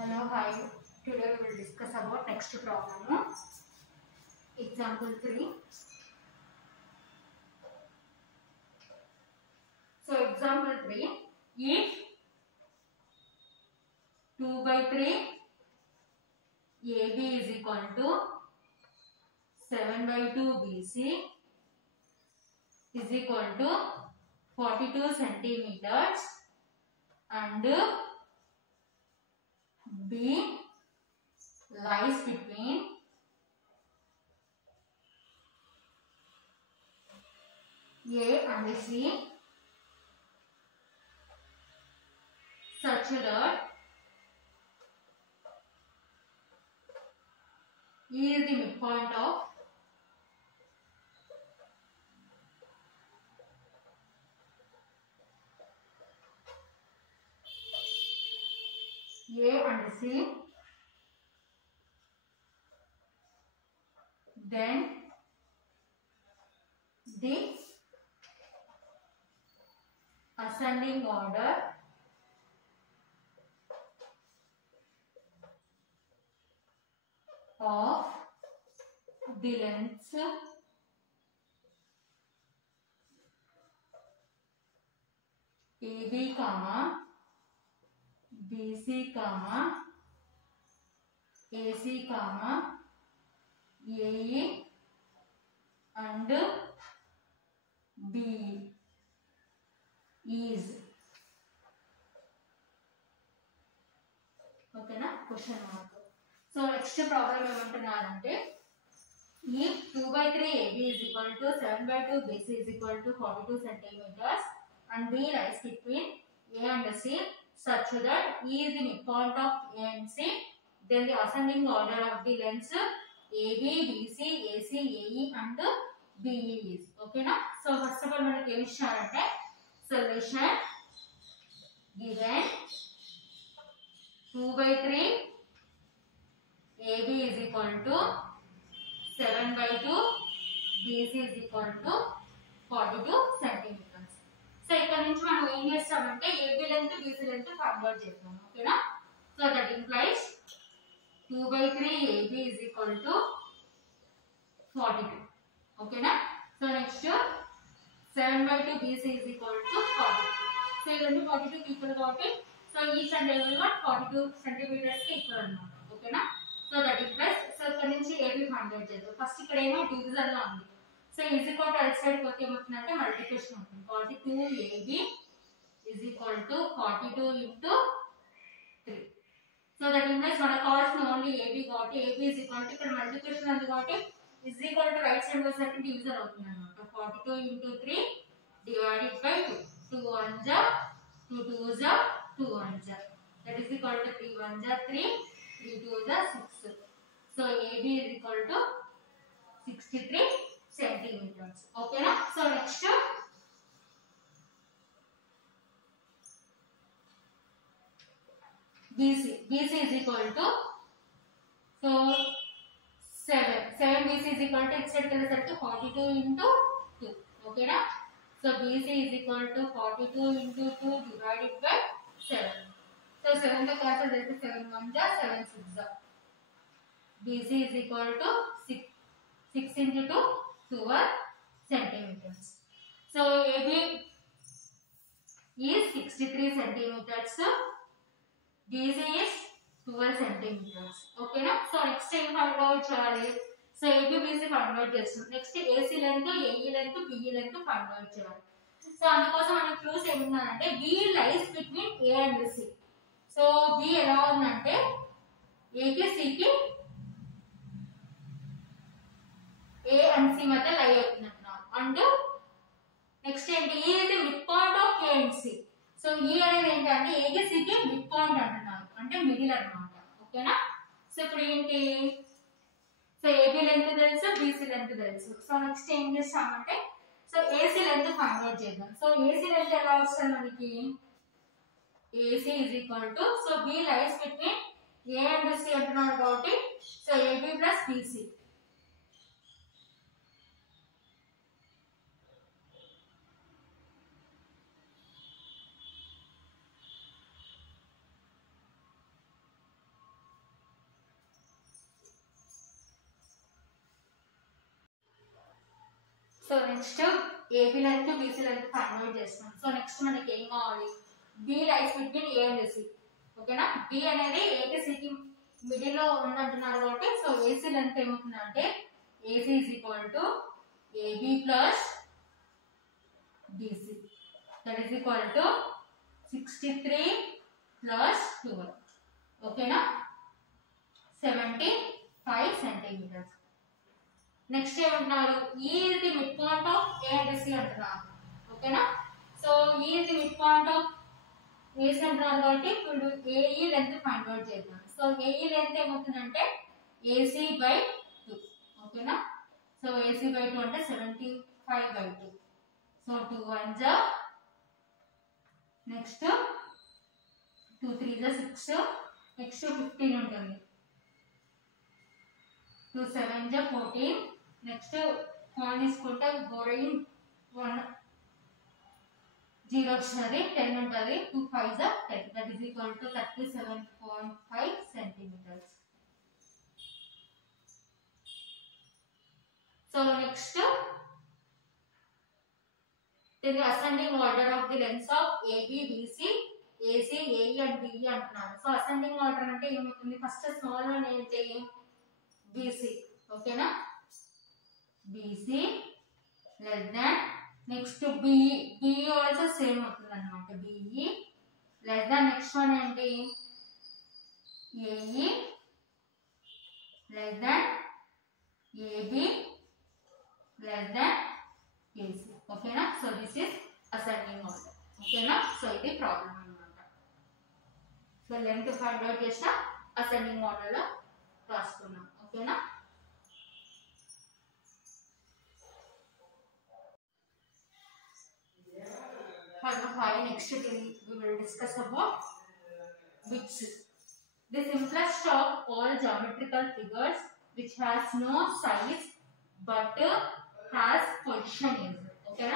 Hello, hi. Today we will discuss about next problem. Example 3. So example 3. If 2 by 3 AB is equal to 7 by 2 BC is equal to 42 centimeters and B lies between A and C such that E is the midpoint of A and C, then the ascending order of the lengths AB, BC, AC, AE and BE is okay na question mark. So next problem ఏమంటున్నారంటే if 2 by 3 AB is equal to 7 by 2 BC is equal to 42 centimeters and B lies between A and C such that E is the midpoint of A and C, then the ascending order of the lengths AB, BC, AC, AE and BE is okay na. So first of all మనకి ఏం ఇచ్చారంటే solution given 2 by 3 AB is equal to 7 by 2 BC is equal to 42 centimeters. So ఇక్కడ నుంచి మనం ఏం చేస్తామంటే AB length BC length convert చేస్తాం ఓకేనా. So that implies 2 by 3 AB is equal to 42 ఓకేనా. So next 7 by 2 BC is equal to 42. So ఈ రెండు 42 కి ఈక్వల్ కాబట్టి so each and every one 42 centimetres కి ఈక్వల్ అన్నమాట ఓకేనా. సో దట్ ఇంప్లైస్ సో ఇక్కడ నుంచి AB కన్వర్ట్ చేద్దాం. ఫస్ట్ ఇక్కడ ఏమో డివిజన్ లో ఉంది. So is equal to right side కొట్టి ఏమవుతుందంటే మల్టిప్లికేషన్ అవుతుంది. 42 AB is equal to 42 into 3. So that implies మనకు కావాల్సిన ఓన్లీ AB కాబట్టి AB is equal to ఇక్కడ మల్టిప్లికేషన్ ఉంది కాబట్టి is equal to right side వచ్చేసరికి డివిజన్ అవుతుంది అన్నమాట. 42 into 3 divided by 2. 2 1s are 2 2s are 2 1s are. That is equal to 3 1s are 3, 3 2s are 6. So AB is equal to 63 centimeters. Okay na? So next BC is equal to so 7 BC is equal to extend కనేసరికి 42 into 2 okay na. So BC is equal to 42 into 2 divided by 7. So 7 తో cancel చేస్తే 7 1 are 7 6 are. BC is equal to 6 into 2 12 centimeters. So AB is 63 centimeters. BC is 12 centimeters. Okay na. So next time find out cheyali. So AB BC find out chestam. Next AC length, AE length, BE length find out cheyali. So అందుకోసం మన clues ఏముందంటే B lies between A and C. So B ఎలా ఉందంటే A కి C కి A and C మధ్య లై అవుతుంది అంటున్నాం. అండ్ నెక్స్ట్ ఏంటి E is the midpoint of A and C. So E అనేది ఏంటంటే A కి C కి మిడ్ పాయింట్ అంటున్నారు అంటే మిడిల్ అన్నమాట ఓకేనా. సో ఇప్పుడు ఏంటి సో AB లెంత్ తెలుసు BC లెంత్ తెలుసు. సో నెక్స్ట్ ఏం చేస్తామంటే so AC length find out చేద్దాం. సో AC లెంత్ ఎలా వస్తుంది మనకి AC is equal to so B lies between A and C అంటున్నారు కాబట్టి so AB plus BC. So next AB length BC length find out చేస్తాం. So next మనకి ఏం కావాలి, B lies between A and C. ఓకేనా, B అనేది ఏకి సికి మిడిల్ లో ఉందంటున్నారు కాబట్టి సో ఏసీ లెంత్ ఏమవుతుందంటే AC is equal to AB plus BC, that is equal to 63 ప్లస్ 12. ఓకేనా, 75 సెంటీమీటర్స్. నెక్స్ట్ ఏమంటున్నారు, ఈ is the mid point of A and C అంటున్నారు. ఓకేనా, సో ఈ is the mid point of AC అంటున్నారు కాబట్టి ఇప్పుడు ఏఈ లెంత్ ఫైండ్ అవుట్ చేద్దాం. సో ఏఈ లెంత్ ఏమవుతుందంటే ఏసీ బై 2. ఓకేనా, సో ఏసీ బై 2 అంటే 75 బై 2. సో 2 1 జా, నెక్స్ట్ 2 3 జా 6, నెక్స్ట్ 15 ఉంటుంది, 2 7 జా 14, నెక్స్ట్ కాయిన్ తీసుకుంటే బోరింగ్ 1 0 వస్తుంది, 10 ఉంటుంది, 2 5 జా 10, that is equal to 37.5 centimetres. So next the ascending order of the lengths of AB, BC, AC, AE and BE అంటున్నారు. సో అసెండింగ్ ఆర్డర్ అంటే ఏమవుతుంది, ఫస్ట్ స్మాల్ వన్ ఏంటి BC. ఓకేనా, BC less than, next BE, BE also same అవుతుంది అన్నమాట, BE less than, next one ఏంటి AE less than, AB less than AC. ఓకేనా, so this is ascending order. ఓకేనా, so ఇది ప్రాబ్లం అన్నమాట. So length find out చేసిన ascending order లో రాసుకున్నాం. ఓకేనా, next we will discuss about which the simplest of all geometrical figures which has no size but has position is. Okay,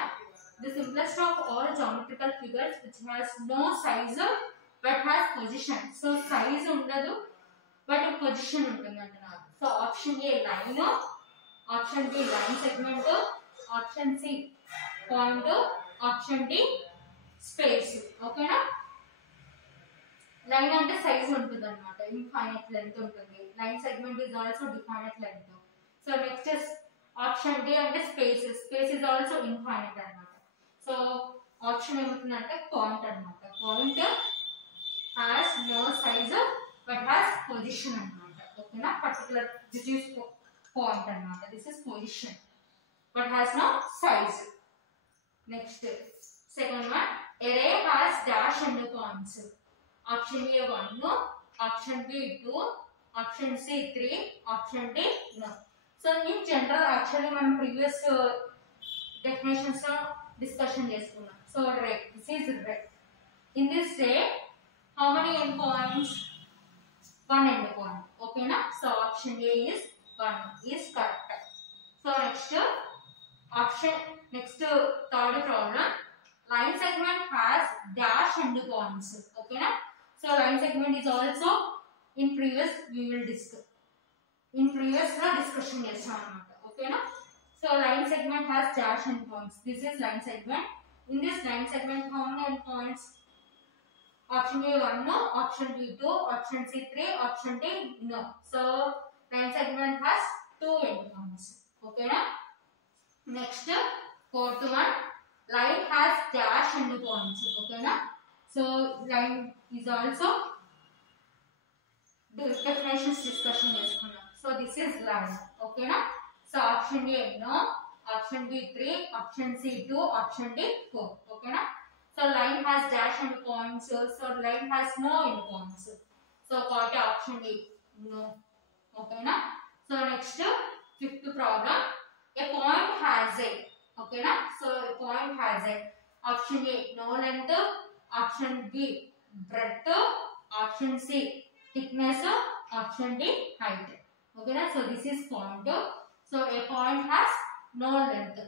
the simplest of all geometrical figures which has no size but has position. So size undadu but position untundantunaru. So option A line, option B line segment, option C point, option D space. Okay na, line ante size untundannamata, infinite length untundi, line segment is also definite length. So next is option D అంటే space, space is also infinite అన్నమాట. So option ఏమవుతుందంటే point అన్నమాట, point has no size but has position అన్నమాట. ఓకేనా, particular this is point అన్నమాట, this is position but has no size. Next second one, array has dash and points. Option A 1, option B 2, option C 3, option D no. So in general actually మనం previous definitions లో discussion చేసుకున్నాం. So array, this is array. In this array how many end points? One end point. Okay na, so option A is 1 is correct. So next option, next third problem, line segment has dash and points. Okay na, so line segment is also in previous we will discuss, in previous discussion చేస్తాం అన్నమాట. ఓకేనా, so line segment has dash and points. This is line segment. In this line segment how many end points? Option A 1, option B 2, option C 3, option D no. So line segment has 2 end points. ఓకేనా, next fourth one, line has dash and points. ఓకేనా, so line is also definitions discussion చేసుకున్నాం. So this is line. Okay na, so option A no, option B 3, option C 2, option D 4. Okay na, so line has dash and points, so line has no end points, so got option D no. Okay na, so next fifth problem, a point has a. Okay na, so a point has a, option A no length, option B breadth, option C thickness, option D height. Okay na, so this is point. So a point has no length.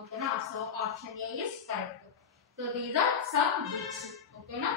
Okay na, so option A is correct. So these are some bits. Okay na.